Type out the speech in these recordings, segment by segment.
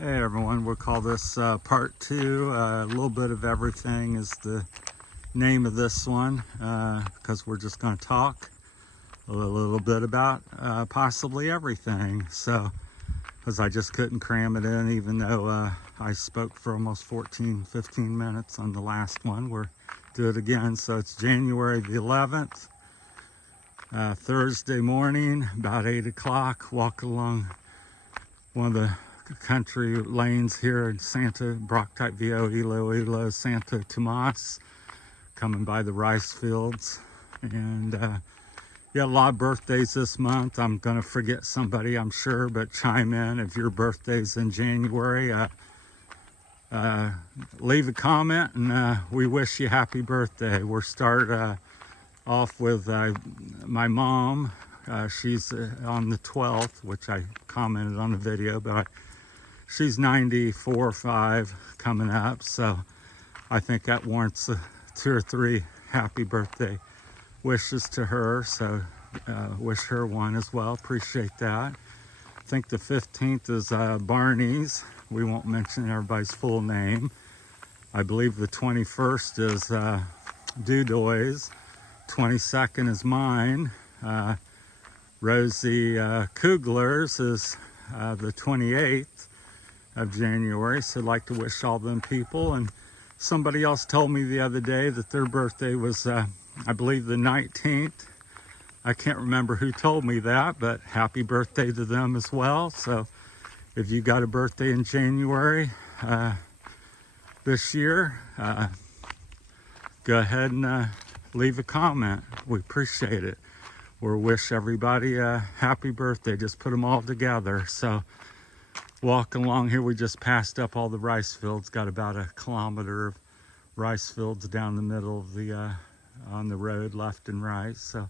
Hey everyone, we'll call this part two. A little bit of everything is the name of this one because we're just going to talk a little bit about possibly everything. So, because I just couldn't cram it in, even though I spoke for almost 15 minutes on the last one. We'll do it again. So it's January the 11th, Thursday morning, about 8 o'clock, walking along one of the country lanes here in Barotac, Viejo, Iloilo, Santa Tomas, coming by the rice fields. And yeah, a lot of birthdays this month. I'm gonna forget somebody, I'm sure, but chime in if your birthday's in January. Leave a comment and we wish you happy birthday. We'll start off with my mom. She's on the 12th, which I commented on the video, but she's 94 or 5 coming up, so I think that warrants 2 or 3 happy birthday wishes to her. So wish her one as well. Appreciate that. I think the 15th is Barney's. We won't mention everybody's full name. I believe the 21st is Dudoy's. 22nd is mine. Rosie Kugler's is the 28th of January, so I'd like to wish all them people. And somebody else told me the other day that their birthday was, I believe, the 19th. I can't remember who told me that, but happy birthday to them as well. So if you got a birthday in January this year, go ahead and leave a comment. We appreciate it. Or wish everybody a happy birthday. Just put them all together. So walking along here, we just passed up all the rice fields. Got about a kilometer of rice fields down the middle of the on the road, left and right. So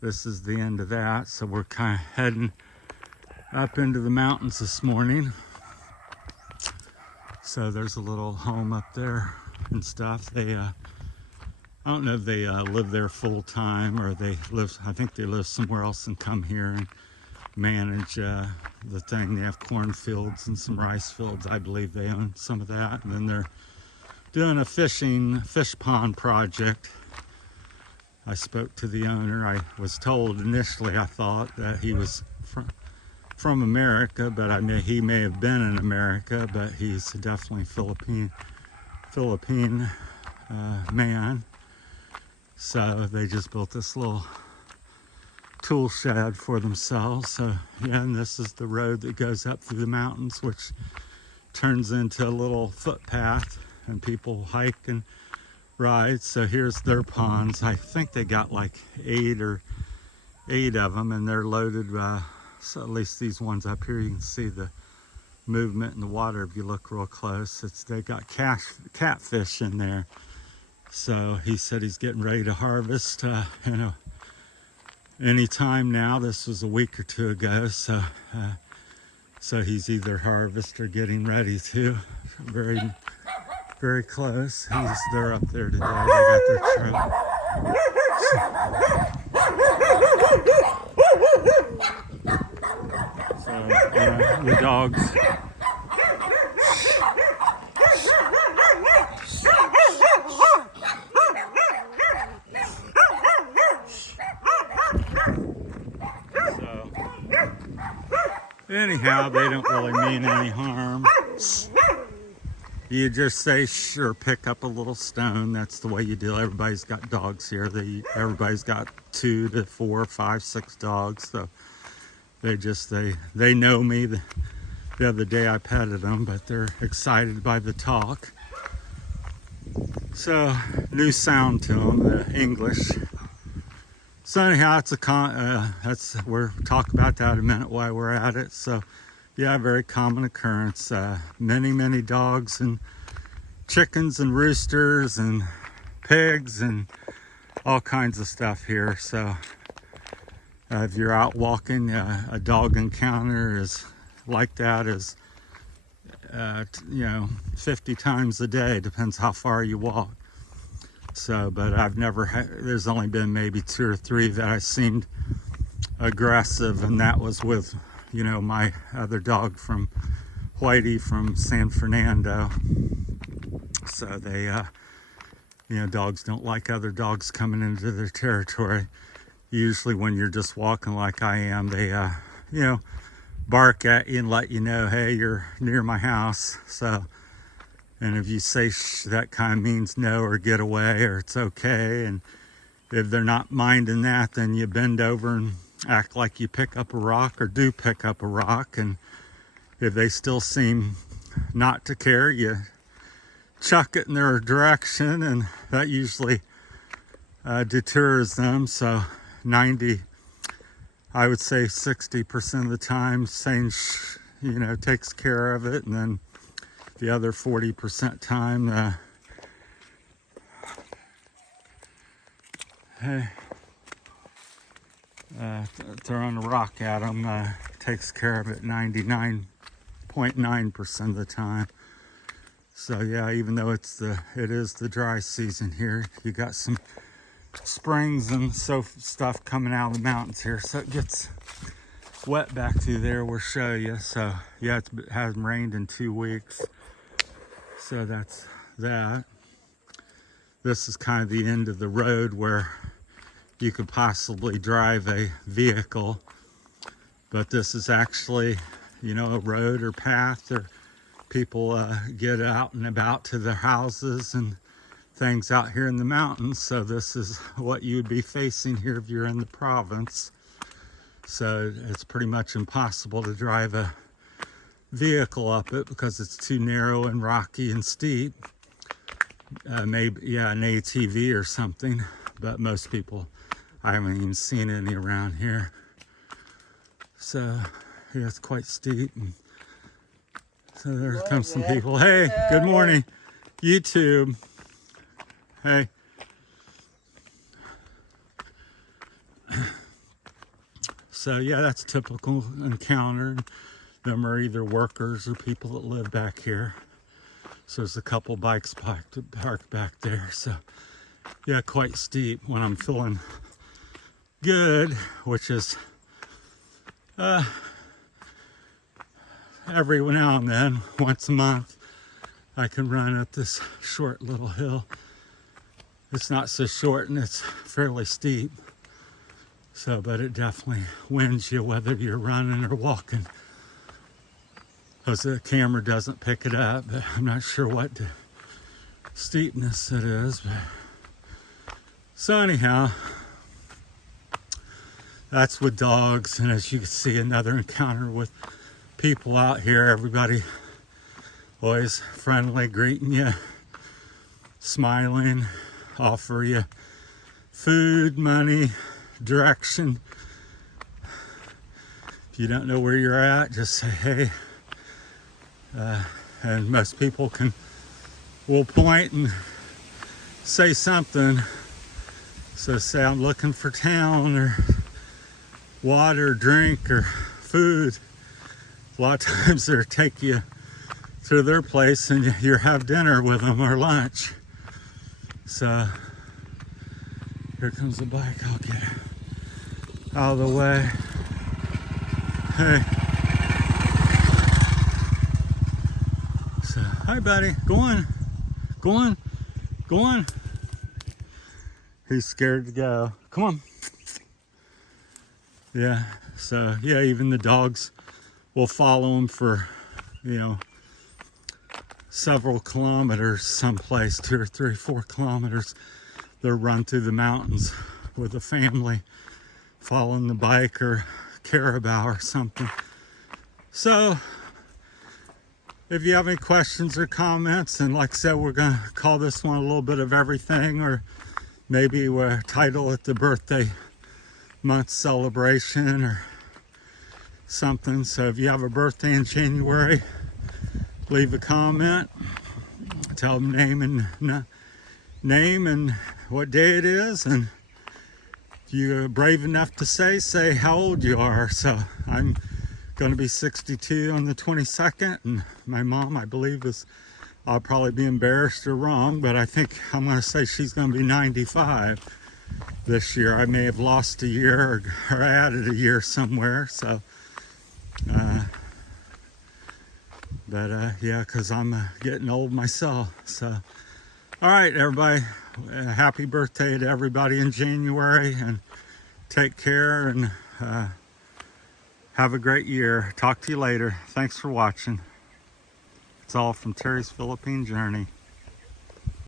this is the end of that. So we're kind of heading up into the mountains this morning. So there's a little home up there and stuff. They I don't know if they live there full time or they live, I think they live somewhere else and come here and manage the thing. They have cornfields and some rice fields. I believe they own some of that. And then they're doing a fish pond project. I spoke to the owner. I was told initially, I thought that he was from America, but he may have been in America, but he's definitely Philippine man. So they just built this little tool shed for themselves. So yeah, and this is the road that goes up through the mountains, which turns into a little footpath, and people hike and ride. So here's their ponds. I think they got like 8 of them, and they're loaded. So at least these ones up here, you can see the movement in the water if you look real close. They got catfish in there. So he said he's getting ready to harvest, any time now. This was a week or 2 ago. So he's either harvest or getting ready to. Very, very close. They're up there today. They got their truck. So the dogs. Anyhow, they don't really mean any harm. You just say, sure, pick up a little stone. That's the way you do. Everybody's got dogs here. Everybody's got 2 to 4, 5, 6 dogs. So they know me. The other day I petted them, but they're excited by the talk. So new sound to them, the English. So anyhow, we'll talk about that in a minute while we're at it. So yeah, very common occurrence. Many dogs and chickens and roosters and pigs and all kinds of stuff here. So if you're out walking, a dog encounter is like that is 50 times a day. Depends how far you walk. So, but there's only been maybe 2 or 3 that I seemed aggressive, and that was with, my other dog from Whitey from San Fernando. So they, you know, dogs don't like other dogs coming into their territory. Usually when you're just walking like I am, they, you know, bark at you and let you know, hey, you're near my house. So, and if you say shh, that kind of means no or get away or it's okay. And if they're not minding that, then you bend over and act like you pick up a rock or do pick up a rock. And if they still seem not to care, you chuck it in their direction, and that usually deters them. So 90, I would say 60% of the time saying shh, you know, takes care of it. And then the other 40% time, hey, throwing a rock at them takes care of it 99.9% of the time. So yeah, even though it is the dry season here, you got some springs and stuff coming out of the mountains here, so it gets wet back through there. We'll show you. So yeah, it hasn't rained in 2 weeks, so that's that. This is kind of the end of the road where you could possibly drive a vehicle, but this is actually, you know, a road or path, or people get out and about to their houses and things out here in the mountains. So this is what you would be facing here if you're in the province. So it's pretty much impossible to drive a vehicle up it because it's too narrow and rocky and steep. Maybe, yeah, an ATV or something, but most people, I haven't even seen any around here. So yeah, it's quite steep. And so there comes some people. Hey, good morning, YouTube. Hey. So yeah, that's a typical encounter. Them are either workers or people that live back here. So there's a couple bikes parked back there. So yeah, quite steep. When I'm feeling good, which is every now and then, once a month, I can run up this short little hill. It's not so short and it's fairly steep. So, but it definitely wins you whether you're running or walking, because the camera doesn't pick it up. But I'm not sure what the steepness it is. But so anyhow, that's with dogs. And as you can see, another encounter with people out here. Everybody always friendly, greeting you, smiling, offer you food, money, direction. If you don't know where you're at, just say hey. And most people will point and say something. So say, I'm looking for town, or water, drink, or food. A lot of times they'll take you to their place and you have dinner with them or lunch. So here comes the bike. I'll get out of the way. Hey. So, hi buddy. Go on. Go on. Go on. He's scared to go. Come on. Yeah. So yeah, even the dogs will follow him for, you know, several kilometers someplace, 2 or 3, 4 kilometers. They'll run through the mountains with a family following the bike or carabao or something. So if you have any questions or comments, and like I said, we're going to call this one a little bit of everything, or maybe we'll title it the birthday month celebration or something. So if you have a birthday in January, leave a comment, tell them name and what day it is, and if you're brave enough to say how old you are. So I'm going to be 62 on the 22nd, and my mom, I believe, I'll probably be embarrassed or wrong, but I think I'm going to say she's going to be 95 this year. I may have lost a year or added a year somewhere. So But yeah, because I'm getting old myself. So, all right, everybody. Happy birthday to everybody in January, and take care, and have a great year. Talk to you later. Thanks for watching. It's all from Terry's Philippine Journey.